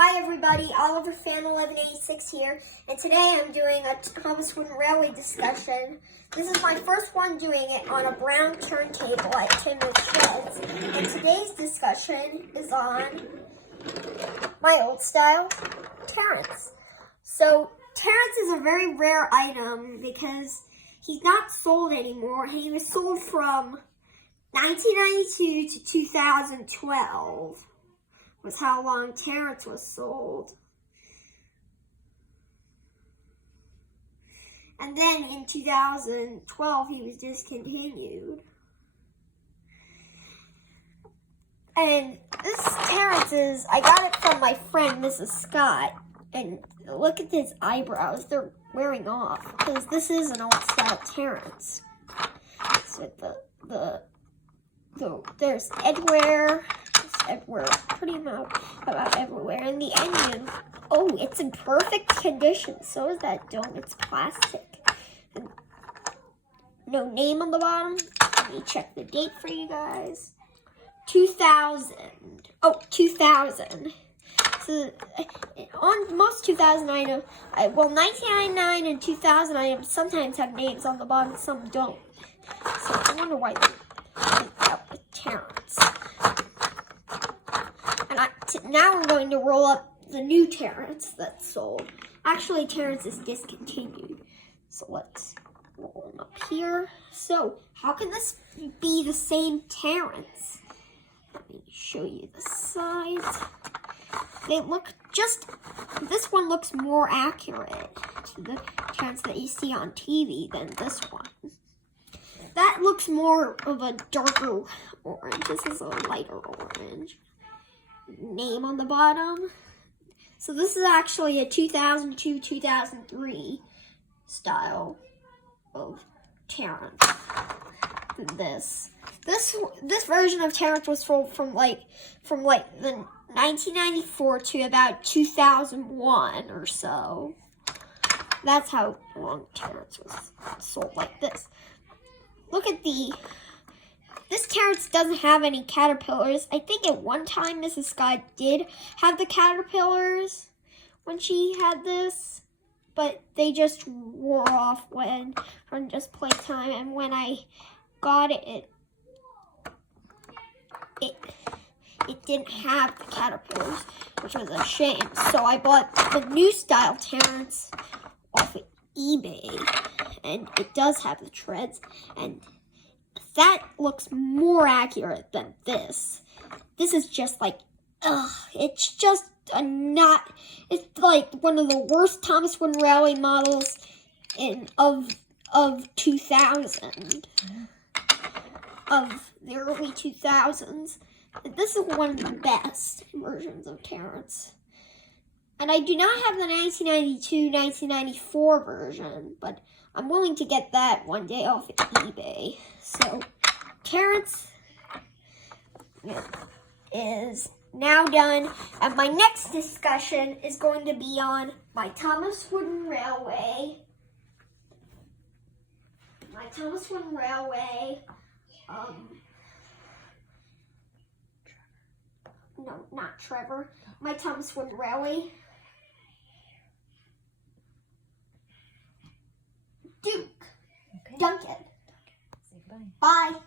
Hi everybody, Oliver Fan 1186 here, and today I'm doing a Thomas Wooden Railway discussion. This is my first one doing it on a brown turntable at Tim's Sheds, and today's discussion is on my old style Terence. So Terence is a very rare item because he's not sold anymore. He was sold from 1992 to 2012. Was how long Terence was sold. And then in 2012, he was discontinued. And this Terence is, I got it from my friend, Mrs. Scott. And look at his eyebrows, they're wearing off. Because this is an old style Terence. So there's Edware. Pretty much about everywhere. And the engine, oh, it's in perfect condition. So is that dome. It's plastic. And no name on the bottom. Let me check the date for you guys. 2000. Oh, 2000. So on most 2000 items, well, 1999 and 2000 items sometimes have names on the bottom, some don't. So I wonder why they did that with Terence. Now we're going to roll up the new Terence that's sold. Actually, Terence is discontinued. So let's roll him up here. So, how can this be the same Terence? Let me show you the size. They look this one looks more accurate to the Terence that you see on TV than this one. That looks more of a darker orange. This is a lighter orange. Name on the bottom. So this is actually a 2002-2003 style of Terence. This version of Terence was sold from like the 1994 to about 2001 or so. That's how long Terence was sold like this. Look at this Terence doesn't have any caterpillars. I think at one time Mrs. Scott did have the caterpillars when she had this, but they just wore off from just playtime. And when I got it, it didn't have the caterpillars, which was a shame. So I bought the new style Terence off of eBay, and it does have the treads, and that looks more accurate than this. This is just like, it's just it's like one of the worst Thomas Wooden Railway models of 2000, of the early 2000s. This is one of the best versions of Terence. And I do not have the 1992-1994 version, but I'm willing to get that one day off of eBay. So, Terence is now done, and my next discussion is going to be on my Thomas Wooden Railway. No, not Trevor. My Thomas Wooden Railway. Duke. Okay. Duncan. Say goodbye. Bye.